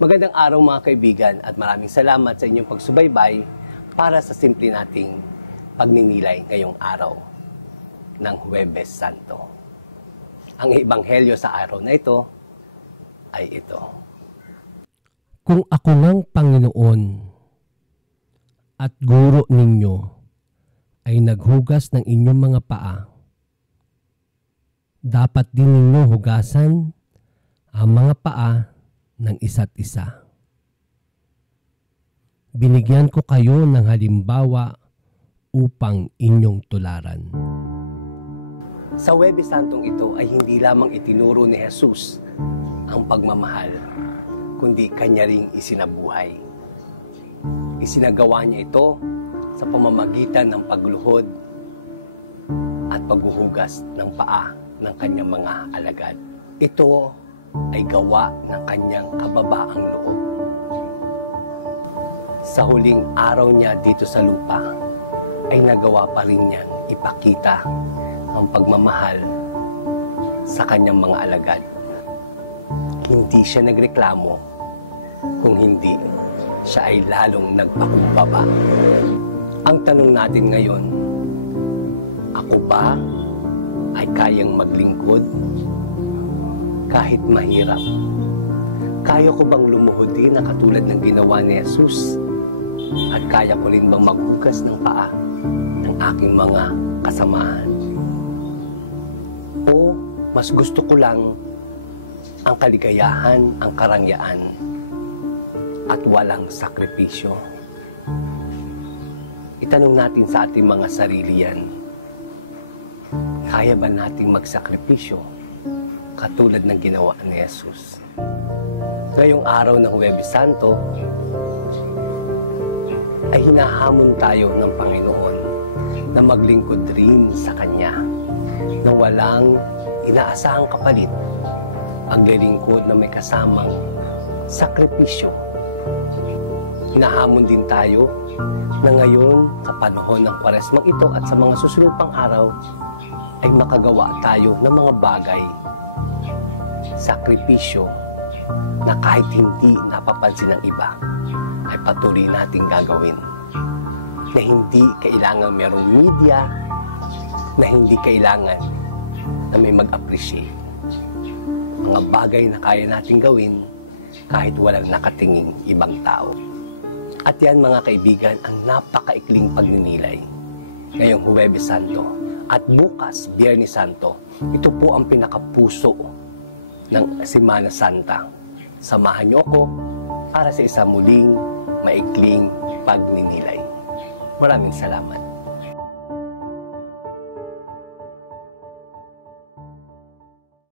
Magandang araw mga kaibigan at maraming salamat sa inyong pagsubaybay para sa simple nating pagninilay ngayong araw ng Huwebes Santo. Ang ebanghelyo sa araw na ito ay ito. Kung ako ng Panginoon at guro ninyo ay naghugas ng inyong mga paa, dapat din ninyo hugasan ang mga paa ng isa't isa. Binigyan ko kayo ng halimbawa upang inyong tularan. Sa Huwebes Santong ito ay hindi lamang itinuro ni Jesus ang pagmamahal, kundi kanya ring isinabuhay. Isinagawa niya ito sa pamamagitan ng pagluhod at paghuhugas ng paa ng kanyang mga alagad. Ito ay gawa ng kanyang kababaang loob. Sa huling araw niya dito sa lupa, ay nagawa pa rin niyang ipakita ang pagmamahal sa kanyang mga alagad. Hindi siya nagreklamo, kung hindi, siya ay lalong nagpakumbaba. Ang tanong natin ngayon, ako ba ay kayang maglingkod kahit mahirap? Kaya ko bang lumuhod din na katulad ng ginawa ni Jesus? At kaya ko rin bang maghugas ng paa ng aking mga kasamahan? O mas gusto ko lang ang kaligayahan, ang karangyaan, at walang sakripisyo? Itanong natin sa ating mga sarili yan. Kaya ba nating magsakripisyo katulad ng ginawa ni Jesus? Ngayong araw ng Huwebes Santo, ay hinahamon tayo ng Panginoon na maglingkod rin sa Kanya, na walang inaasahang kapalit, paglilingkod na may kasamang sakripisyo. Hinahamon din tayo na ngayon sa panahon ng Kwaresmang ito at sa mga susunod pang araw ay makagawa tayo ng mga bagay, sakripisyo, na kahit hindi napapansin ng iba, ay patuloy nating gagawin. Na hindi kailangan merong media, na hindi kailangan na may mag-appreciate. Mga bagay na kaya nating gawin kahit walang nakatinging ibang tao. At yan mga kaibigan, ang napakaikling pagninilay ngayong Huwebes Santo. At bukas, Biyernes Santo, ito po ang pinakapuso ng Semana Santa. Samahan niyo ako para sa isang muling maikling pagninilay. Maraming salamat.